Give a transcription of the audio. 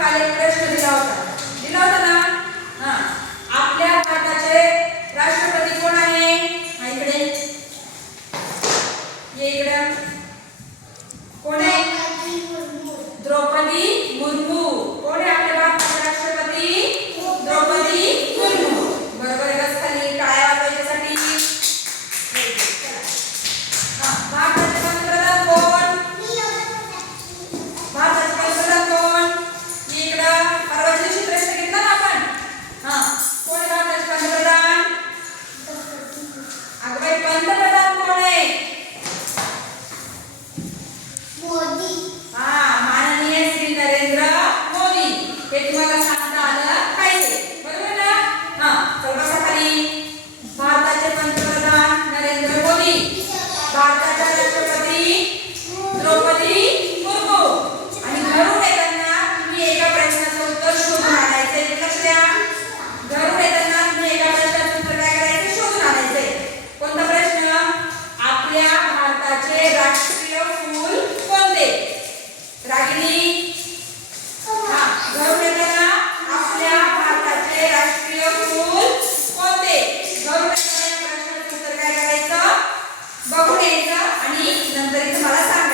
काल एक प्रश्न दिला होता ना? हां, आपल्या भारताचे राष्ट्रपती कोण आहे? इकडे ये, इकडे कोण आहे? द्रौपदी मुर्मू. कोण आहे आपल्या भारताचे राष्ट्रपती? द्रौपदी मुर्मू. बरोबर आहे. बस खाली टाळ्या वाजवायच्यासाठी. भारताचे पंतप्रधान कोण? भारताचे पंतप्रधान कोण? इकडं परवा दिवशी प्रश्न घेतला ना आपण. कोण आहे भारताचे पंतप्रधान? अगं बाई, पंतप्रधान कोण आहे? मोदी. माननीय श्री नरेंद्र मोदी. हे तुम्हाला सांगता आलं पाहिजे. बरोबर ना? चल बसा खाली. भारताचे पंतप्रधान नरेंद्र मोदी. भारताच्या राष्ट्रपती द्रौपदी मुर्मू. आणि घरून येताना तुम्ही एका प्रश्नाचं उत्तर शोधून आणायचंय. लक्ष द्या. घरून येताना तुम्ही एका प्रश्नाचं उत्तर काय करायचं? शोधून आणायचंय. कोणता प्रश्न? आपल्या भारताचे राष्ट्रीय फूल कोणते? रागिनी. घरून येताना आपल्या भारताचे राष्ट्रीय फूल कोणते? घरून येताना प्रश्नाचं उत्तर काय करायचं? बघून यायचं आणि नंतर इथे मला सांग.